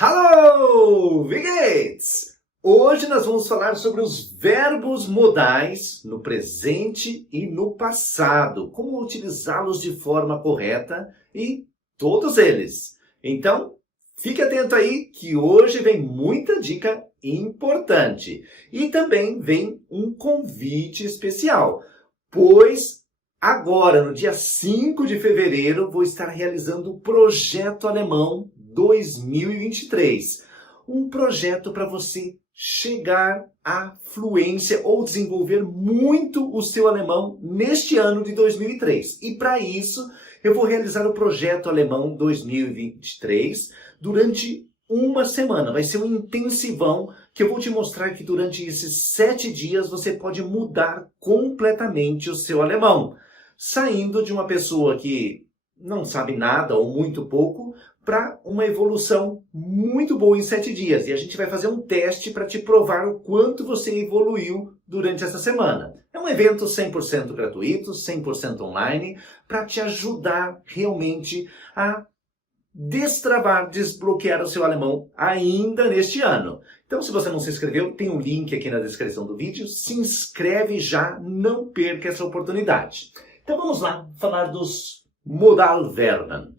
Hallo, wie geht's? Hoje nós vamos falar sobre os verbos modais no presente e no passado, como utilizá-los de forma correta e todos eles. Então, fique atento aí que hoje vem muita dica importante e também vem um convite especial, pois agora, no dia 5 de fevereiro, vou estar realizando o Projeto Alemão 2023. Um projeto para você chegar à fluência ou desenvolver muito o seu alemão neste ano de 2003. E para isso, eu vou realizar o Projeto Alemão 2023 durante uma semana. Vai ser um intensivão que eu vou te mostrar que durante esses 7 dias você pode mudar completamente o seu alemão. Saindo de uma pessoa que não sabe nada ou muito pouco para uma evolução muito boa em 7 dias. E a gente vai fazer um teste para te provar o quanto você evoluiu durante essa semana. É um evento 100% gratuito, 100% online, para te ajudar realmente a destravar, desbloquear o seu alemão ainda neste ano. Então, se você não se inscreveu, tem um link aqui na descrição do vídeo. Se inscreve já, não perca essa oportunidade. Então vamos lá, falar dos Modalverben.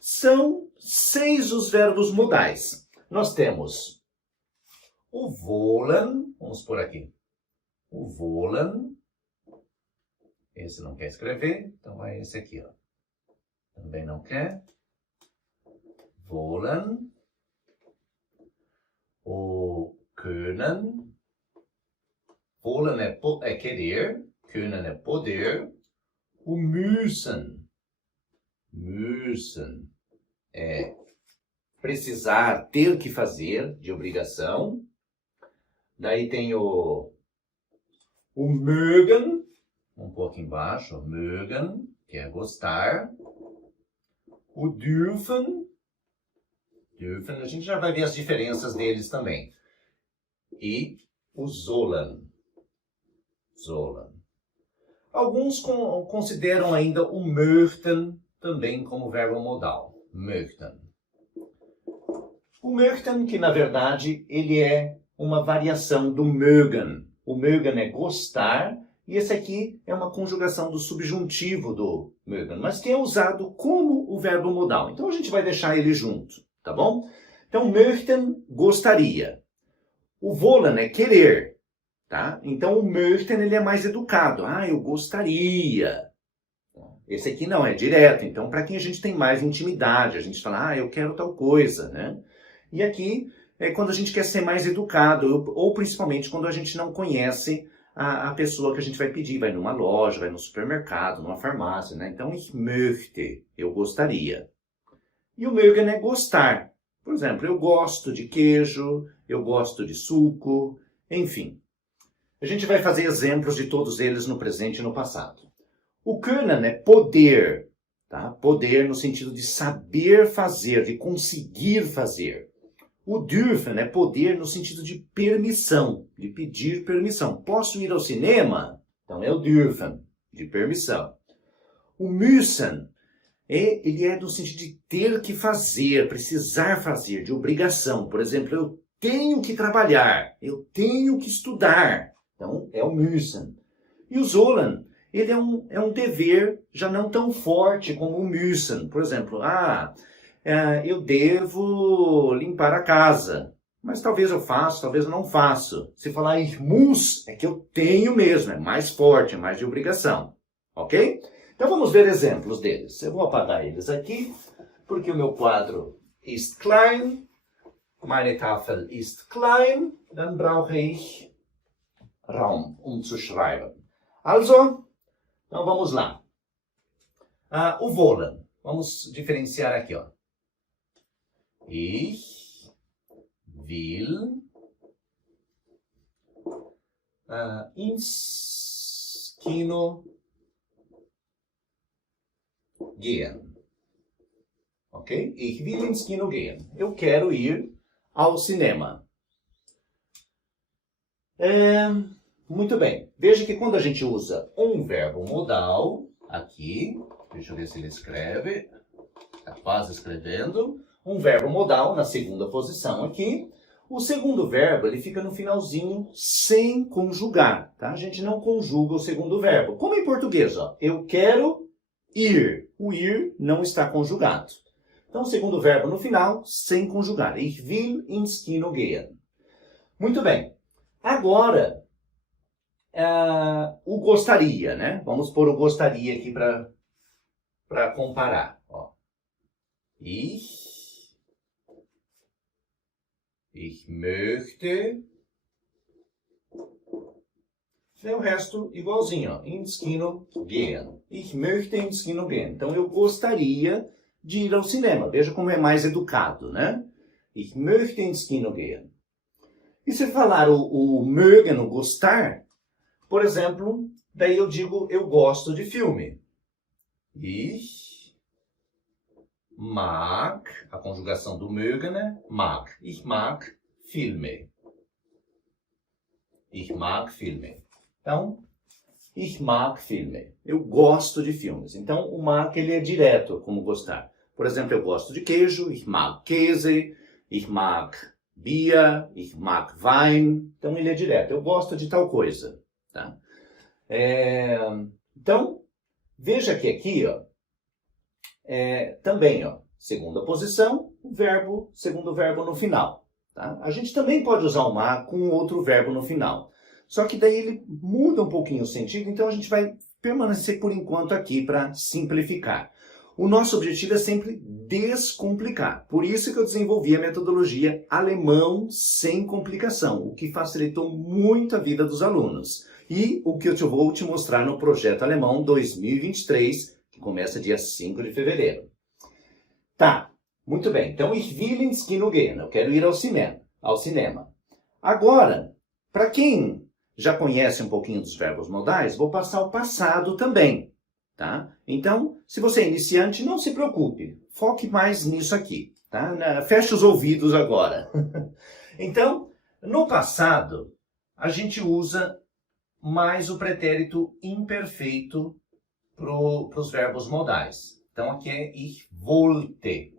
São 6 os verbos modais. Nós temos o wollen, vamos por aqui. O wollen, esse não quer escrever, então vai esse aqui, ó. Também não quer. Wollen. O können. Wollen é querer, können é poder. O müssen. Müssen é precisar, ter que fazer, de obrigação. Daí tem o mögen, um pouco embaixo, mögen, que é gostar. O dürfen, a gente já vai ver as diferenças deles também. E o sollen. Alguns consideram ainda o möchten também como verbo modal. Möchten. O möchten, que na verdade ele é uma variação do mögen. O mögen é gostar e esse aqui é uma conjugação do subjuntivo do mögen, mas que é usado como o verbo modal. Então a gente vai deixar ele junto, tá bom? Então möchten, gostaria. O wollen é querer. Tá? Então, o möchten ele é mais educado. Eu gostaria. Esse aqui não, é direto. Então, para quem a gente tem mais intimidade, a gente fala, eu quero tal coisa, né? E aqui é quando a gente quer ser mais educado, ou principalmente quando a gente não conhece a pessoa que a gente vai pedir. Vai numa loja, vai no supermercado, numa farmácia, né? Então, ich möchte, eu gostaria. E o mögen é gostar. Por exemplo, eu gosto de queijo, eu gosto de suco, enfim. A gente vai fazer exemplos de todos eles no presente e no passado. O können é poder, tá? Poder no sentido de saber fazer, de conseguir fazer. O dürfen é poder no sentido de permissão, de pedir permissão. Posso ir ao cinema? Então é o dürfen, de permissão. O müssen, ele é no sentido de ter que fazer, precisar fazer, de obrigação. Por exemplo, eu tenho que trabalhar, eu tenho que estudar. Então, é o müssen. E o sollen, ele é um dever já não tão forte como o müssen. Por exemplo, eu devo limpar a casa. Mas talvez eu faça, talvez eu não faço. Se falar ich muss, é que eu tenho mesmo, é mais forte, é mais de obrigação. Ok? Então vamos ver exemplos deles. Eu vou apagar eles aqui, porque o meu quadro ist klein, meine Tafel ist klein, dann brauche ich Raum, zu schreiben. Also, então vamos lá. O wollen. Vamos diferenciar aqui, ó. Ich will ins Kino gehen. Ok? Ich will ins Kino gehen. Eu quero ir ao cinema. Muito bem. Veja que quando a gente usa um verbo modal, aqui, deixa eu ver se ele escreve, está quase escrevendo. um verbo modal na segunda posição aqui. O segundo verbo, ele fica no finalzinho sem conjugar, tá? A gente não conjuga o segundo verbo. Como em português, ó. Eu quero ir. O ir não está conjugado. Então, o segundo verbo no final, sem conjugar. Ich will ins Kino gehen. Muito bem. Agora, o gostaria, né? Vamos pôr o gostaria aqui para comparar. Ó. Ich möchte. E o resto igualzinho, ó. Ins Kino gehen. Ich möchte ins Kino gehen. Então, eu gostaria de ir ao cinema. Veja como é mais educado, né? Ich möchte ins Kino gehen. E se falar o mögen, o gostar, por exemplo, daí eu digo eu gosto de filme. Ich mag, a conjugação do mögen, né? Mag. Ich mag Filme. Ich mag Filme. Então, ich mag Filme. Eu gosto de filmes. Então, o mag ele é direto, como gostar. Por exemplo, eu gosto de queijo, ich mag Käse, ich mag Bier, ich mag Wein. Então, ele é direto. Eu gosto de tal coisa. Tá? Então, veja que aqui, ó, também, ó, segunda posição, segundo verbo no final. Tá? A gente também pode usar o mag com outro verbo no final. Só que daí ele muda um pouquinho o sentido, então a gente vai permanecer por enquanto aqui para simplificar. O nosso objetivo é sempre descomplicar. Por isso que eu desenvolvi a metodologia alemão sem complicação, o que facilitou muito a vida dos alunos. E o que eu vou te mostrar no Projeto Alemão 2023, que começa dia 5 de fevereiro. Tá, muito bem. Então, ich will ins Kino gehen. Eu quero ir ao cinema. Agora, para quem já conhece um pouquinho dos verbos modais, vou passar o passado também. Tá? Então, se você é iniciante, não se preocupe. Foque mais nisso aqui. Tá? Feche os ouvidos agora. Então, no passado, a gente usa mais o pretérito imperfeito para os verbos modais. Então, aqui é ich wollte.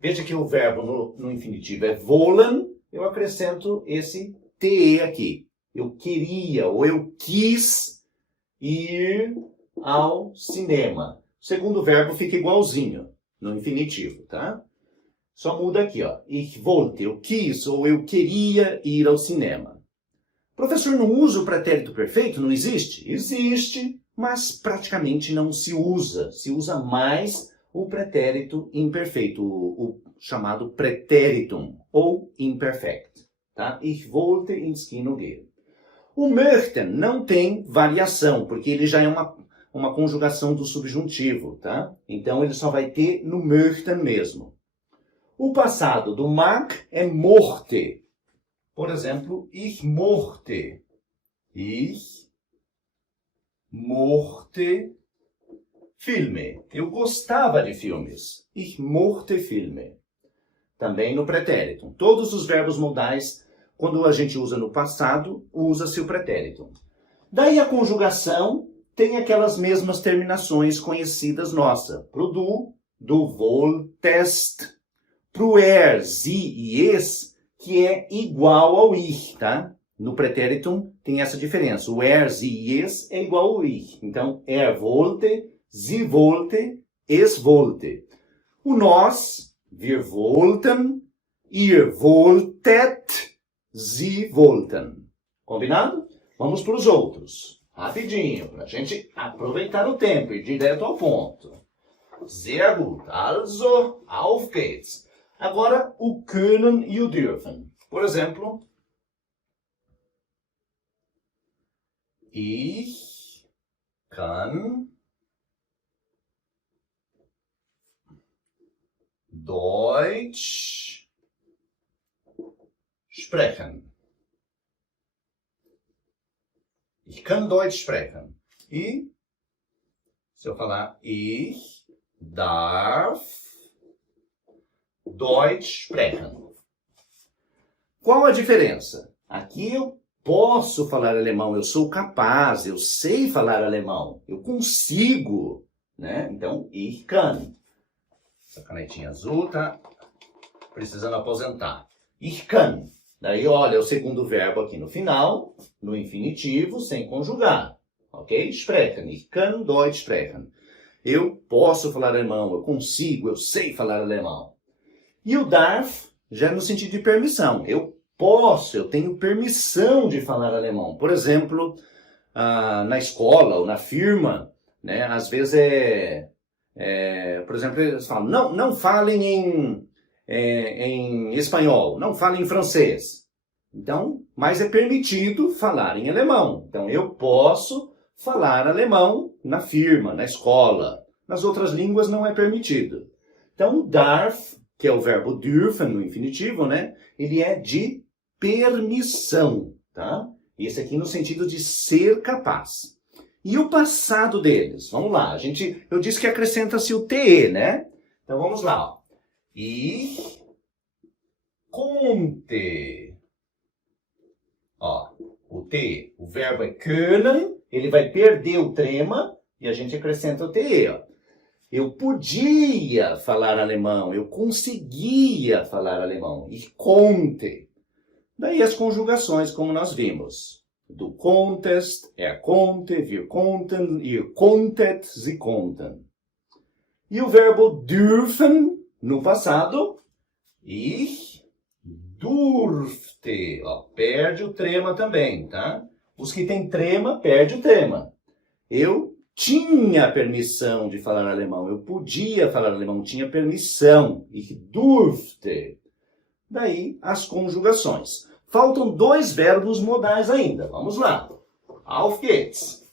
Veja que o verbo no infinitivo é wollen, eu acrescento esse te aqui. Eu queria ou eu quis ir ao cinema. O segundo verbo fica igualzinho no infinitivo, tá? Só muda aqui, ó. Ich wollte, eu quis ou eu queria ir ao cinema. Professor, não usa o pretérito perfeito? Não existe? Existe, mas praticamente não se usa. Se usa mais o pretérito imperfeito, o chamado pretéritum, ou imperfect. Tá? Ich wollte ins Kino gehen. O möchten não tem variação, porque ele já é uma conjugação do subjuntivo, tá? Então, ele só vai ter no möchten mesmo. O passado do mag é mochte. Por exemplo, ich mochte. Ich mochte Filme. Eu gostava de filmes. Ich mochte Filme. Também no pretérito. Todos os verbos modais, quando a gente usa no passado, usa-se o pretérito. Daí a conjugação tem aquelas mesmas terminações conhecidas nossa. Pro do wolltest. Pro sie e es, que é igual ao ich, tá? No pretérito tem essa diferença. O sie e es é igual ao ich. Então, wollte, sie wollte, es wollte. O nós, wir wollten, ihr wolltet, sie wollten. Combinado? Vamos para os outros. Rapidinho, para a gente aproveitar o tempo e ir direto ao ponto. Sehr gut. Also, auf geht's. Agora, o können e o dürfen. Por exemplo, ich kann Deutsch sprechen. Ich kann Deutsch sprechen. E se eu falar ich darf Deutsch sprechen. Qual a diferença? Aqui eu posso falar alemão, eu sou capaz, eu sei falar alemão, eu consigo, né? Então, ich kann. Essa canetinha azul tá precisando aposentar. Ich kann. Daí, olha, o segundo verbo aqui no final, no infinitivo, sem conjugar. Ok? Sprechen. Ich kann Deutsch sprechen. Eu posso falar alemão, eu consigo, eu sei falar alemão. E o darf já é no sentido de permissão. Eu posso, eu tenho permissão de falar alemão. Por exemplo, na escola ou na firma, né, às vezes por exemplo, eles falam, não falem em espanhol, não falem em francês. Então, mas é permitido falar em alemão. Então, eu posso falar alemão na firma, na escola. Nas outras línguas não é permitido. Então, darf, que é o verbo dürfen no infinitivo, né? Ele é de permissão, tá? Esse aqui no sentido de ser capaz. E o passado deles? Vamos lá. Eu disse que acrescenta-se o te, né? Então, vamos lá. Ó. Ich konnte. Ó, o te, o verbo é können, ele vai perder o trema e a gente acrescenta o te, ó. Eu podia falar alemão, eu conseguia falar alemão. Ich konnte. Daí as conjugações, como nós vimos. Du konntest, konnte, wir konnten, ihr konntet, sie konnten. E o verbo dürfen, no passado, ich durfte. Ó, perde o trema também, tá? Os que têm trema, perde o trema. Eu tinha permissão de falar alemão. Eu podia falar alemão, tinha permissão. Ich durfte. Daí, as conjugações. Faltam 2 verbos modais ainda. Vamos lá. Auf geht's.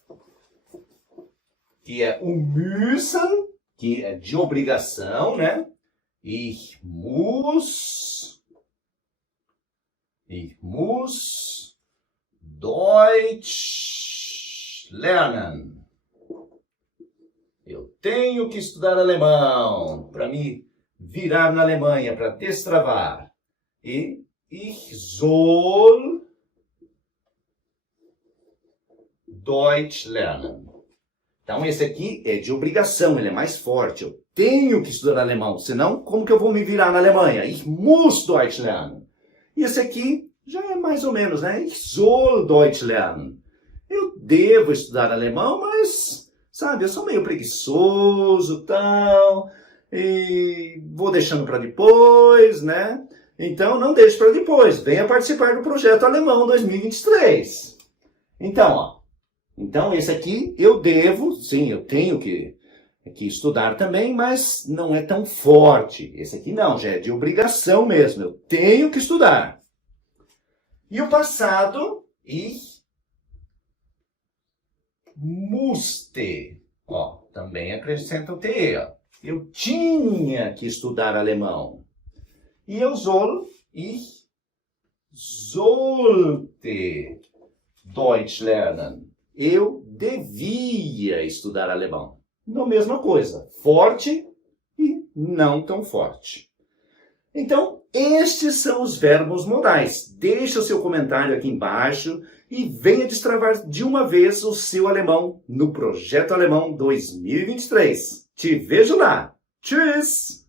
Que é o müssen, que é de obrigação, né? Ich muss Deutsch lernen. Eu tenho que estudar alemão para me virar na Alemanha, para destravar. E ich soll Deutsch lernen. Então, esse aqui é de obrigação, ele é mais forte. Eu tenho que estudar alemão, senão como que eu vou me virar na Alemanha? Ich muss Deutsch lernen. E esse aqui já é mais ou menos, né? Ich soll Deutsch lernen. Eu devo estudar alemão, mas, sabe, eu sou meio preguiçoso, tal, e vou deixando para depois, né? Então, não deixe para depois. Venha participar do Projeto Alemão 2023. Então, ó. Então, esse aqui eu devo, sim, eu tenho que estudar também, mas não é tão forte. Esse aqui não, já é de obrigação mesmo. Eu tenho que estudar. E o passado, ich musste. Ó, também acrescenta o te, ó. Eu tinha que estudar alemão. E o soll, ich sollte Deutsch lernen. Eu devia estudar alemão. Na mesma coisa, forte e não tão forte. Então, estes são os verbos modais. Deixe o seu comentário aqui embaixo e venha destravar de uma vez o seu alemão no Projeto Alemão 2023. Te vejo lá. Tschüss!